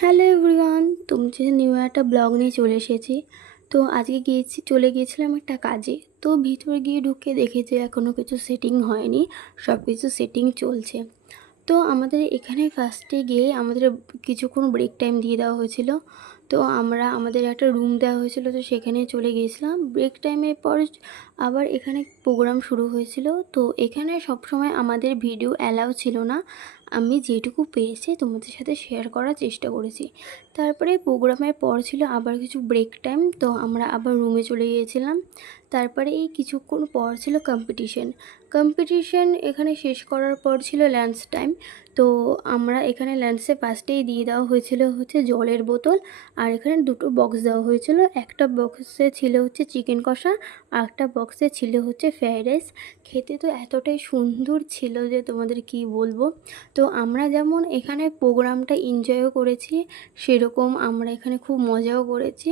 Hello everyone, তোমাদের new একটা blog নিয়ে চলে এসেছি। তো আজকে চলে গিয়েছিলাম একটা কাজে। তো ভিতরে গিয়ে ঢুকে দেখেছি এখনও কিছু সেটিং হয়নি, সব কিছু সেটিং চলছে। তো আমাদের এখানে ফার্স্টে গিয়ে আমাদের কিছুক্ষণ ব্রেক টাইম দিয়ে দেওয়া হয়েছিল। তো আমাদের একটা রুম দেওয়া হয়েছিল, তো সেখানে চলে গিয়েছিলাম। ব্রেক টাইমের পর আবার এখানে প্রোগ্রাম শুরু হয়েছিল। তো এখানে সবসময় আমাদের ভিডিও অ্যালাউ ছিল না, আমি যেটুকু পেরেছি তোমাদের সাথে শেয়ার করার চেষ্টা করেছি। তারপরে প্রোগ্রামের পর ছিল আবার কিছু ব্রেক টাইম, তো আমরা আবার রুমে চলে গিয়েছিলাম। তারপরে এই কিছুক্ষণ পর ছিল কম্পিটিশন এখানে শেষ করার পর ছিল লাঞ্চ টাইম। তো আমরা এখানে লাঞ্চে ফার্স্টেই দিয়ে দেওয়া হয়েছিল হচ্ছে জলের বোতল, আর এখানে দুটো বক্স দেওয়া হয়েছিল। একটা বক্সে ছিল হচ্ছে চিকেন কষা, আর একটা বক্সে ছিল হচ্ছে ফ্রাইড রাইস। খেতে তো এতটাই সুন্দর ছিল যে তোমাদের কি বলবো। তো আমরা যেমন এখানে প্রোগ্রামটা এনজয়ও করেছি, সেরকম আমরা এখানে খুব মজাও করেছি।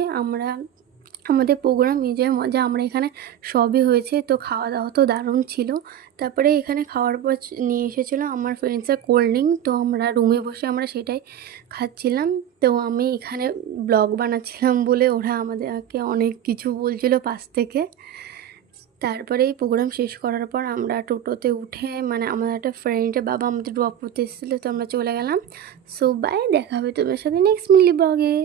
আমাদের প্রোগ্রাম এনজয় মজা আমরা এখানে সবই হয়েছে। তো খাওয়া দাওয়া তো দারুণ ছিল। তারপরে এখানে খাওয়ার পর নিয়ে এসেছিলো আমার ফ্রেন্ডসের কোল্ড ড্রিঙ্ক, তো আমরা রুমে বসে আমরা সেটাই খাচ্ছিলাম। তো আমি এখানে ব্লগ বানাচ্ছিলাম বলে ওরা আমাদেরকে অনেক কিছু বলছিল পাশ থেকে। তারপরে এই প্রোগ্রাম শেষ করার পর আমরা টোটোতে উঠে, মানে আমার একটা ফ্রেন্ডের বাবা আমাদের ড্রপ করতে এসেছিলো, তো আমরা চলে গেলাম। সো বাই, দেখা হবে তোমার সাথে নেক্সট মিলি ব্লগে।